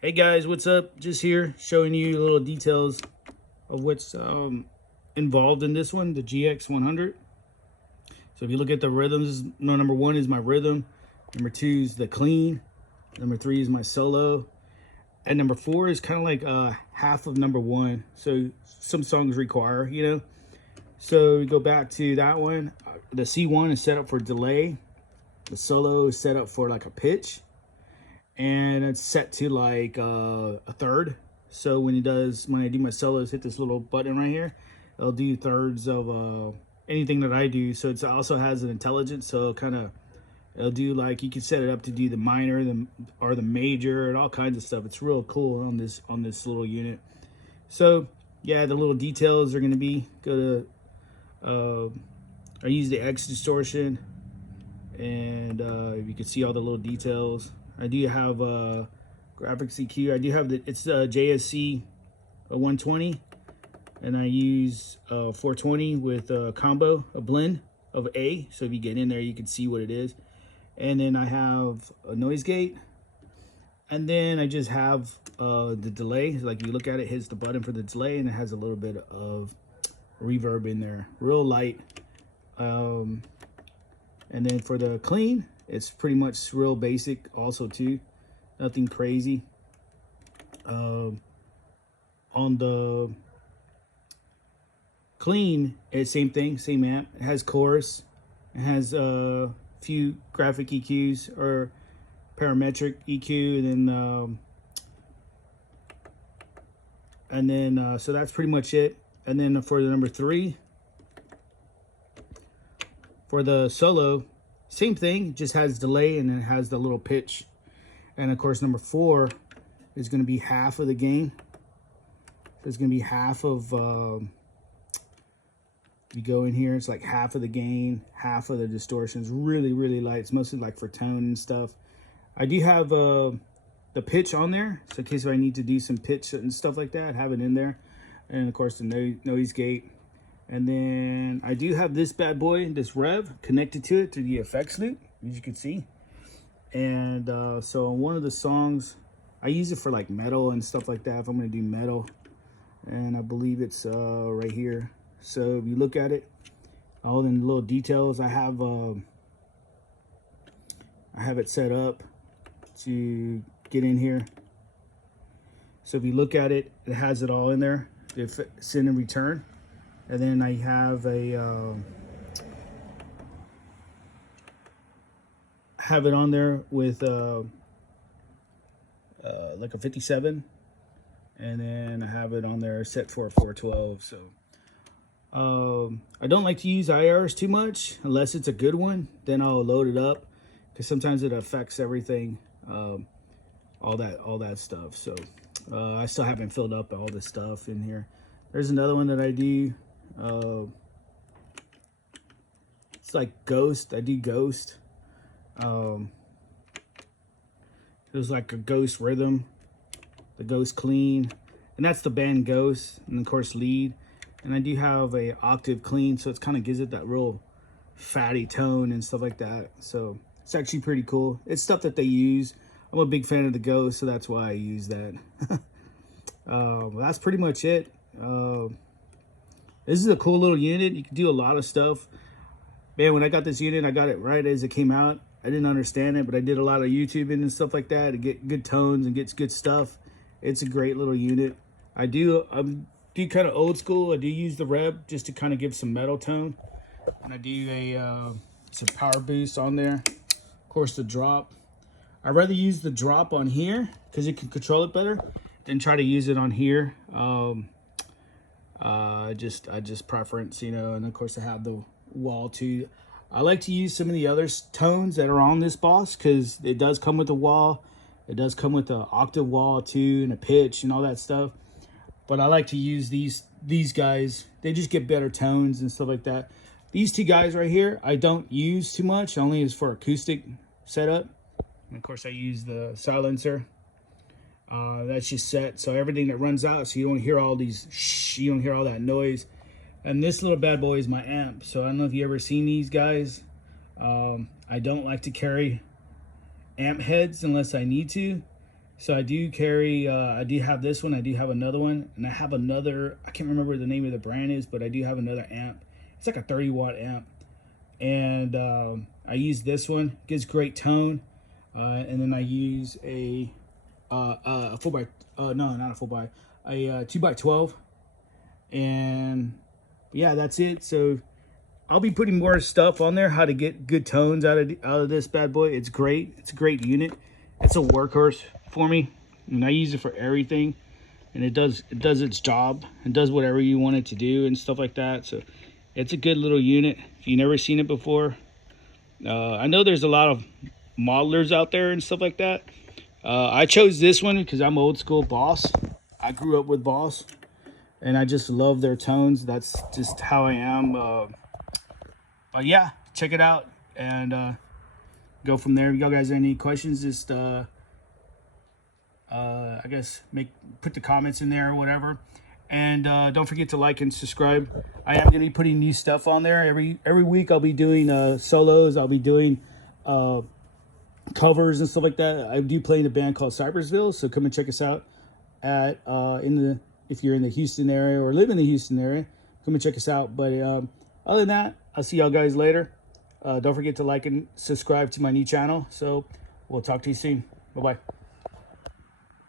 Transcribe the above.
Hey guys, what's up? Just here showing you little details of what's involved in this one, the GX100. So if you look at the rhythms, number one is my rhythm, number two is the clean, number three is my solo, and number four is kind of like half of number one. So some songs require, So we go back to that one. The C1 is set up for delay. The solo is set up for like a pitch, and it's set to like a third. So when I do my solos, hit this little button right here, it'll do thirds of anything that I do. So it also has an intelligence, so it'll do, like, you can set it up to do the minor, or the major, and all kinds of stuff. It's real cool on this little unit. So yeah, the little details are going to be, I use the X distortion, and you can see all the little details. I do have graphics EQ. I do have it's JSC 120, and I use 420 with a combo, a blend of A. So if you get in there, you can see what it is. And then I have a noise gate, and then I just have the delay. Like, you look at it, hits the button for the delay, and it has a little bit of reverb in there, real light. And then for the clean, it's pretty much real basic also too, nothing crazy. On the clean, it's same thing, same amp. It has chorus, it has a few graphic EQs or parametric EQ, and then so that's pretty much it. And then for the number three, for the solo, same thing, just has delay, and then it has the little pitch. And of course, number four is going to be half of the gain. So it's going to be half of, you go in here, it's like half of the gain, half of the distortion. It's really, really light. It's mostly like for tone and stuff. I do have the pitch on there, so in case if I need to do some pitch and stuff like that, have it in there. And of course, the noise gate. And then I do have this bad boy, this rev, connected to it, to the effects loop, as you can see. And so on one of the songs, I use it for like metal and stuff like that, if I'm going to do metal. And I believe it's right here. So if you look at it, all the little details, I have it set up to get in here. So if you look at it, it has it all in there, the send and return. And then I have have it on there with like a 57, and then I have it on there set for a 412. So I don't like to use IRs too much unless it's a good one. Then I'll load it up, because sometimes it affects everything, all that stuff. So I still haven't filled up all this stuff in here. There's another one that I do. It's like Ghost. I do Ghost. There's like a Ghost rhythm, the Ghost clean, and that's the band Ghost, and of course lead. And I do have a octave clean, so it kind of gives it that real fatty tone and stuff like that. So it's actually pretty cool. It's stuff that they use. I'm a big fan of the Ghost, so that's why I use that. Well, that's pretty much it. This is a cool little unit. You can do a lot of stuff. Man, when I got this unit, I got it right as it came out. I didn't understand it, but I did a lot of YouTubing and stuff like that to get good tones and gets good stuff. It's a great little unit. I do kind of old school. I do use the rev just to kind of give some metal tone. And I do some power boost on there. Of course, the drop. I'd rather use the drop on here because you can control it better than try to use it on here. I just preference, and of course I have the wall too. I like to use some of the other tones that are on this boss, because it does come with a wall. It does come with an octave wall too, and a pitch and all that stuff. But I like to use these guys. They just get better tones and stuff like that. These two guys right here, I don't use too much, only is for acoustic setup. And of course I use the silencer. That's just set so everything that runs out, so you don't hear all these you don't hear all that noise. And this little bad boy is my amp. So I don't know if you ever seen these guys. I don't like to carry amp heads unless I need to. So I do carry, I do have this one, I do have another one, and I have another, I can't remember the name of the brand is, but I do have another amp. It's like a 30-watt amp. And I use this one, gives great tone. And then I use a 4x, no, not a 4x, a 2x12. And yeah, that's it. So I'll be putting more stuff on there, how to get good tones out of this bad boy. It's great. It's a great unit. It's a workhorse for me, and I use it for everything. And it does its job and does whatever you want it to do and stuff like that. So it's a good little unit. If you've never seen it before, I know there's a lot of modelers out there and stuff like that. I chose this one because I'm old school Boss. I grew up with Boss, and I just love their tones. That's just how I am. But yeah, check it out and go from there. If y'all guys have any questions, just I guess put the comments in there or whatever. And don't forget to like and subscribe. I am going to be putting new stuff on there every week. I'll be doing solos. I'll be doing covers and stuff like that. I do play in a band called Cypressville, so come and check us out at if you're in the Houston area or live in the Houston area, come and check us out. But other than that, I'll see y'all guys later. Don't forget to like and subscribe to my new channel. So we'll talk to you soon. Bye-bye.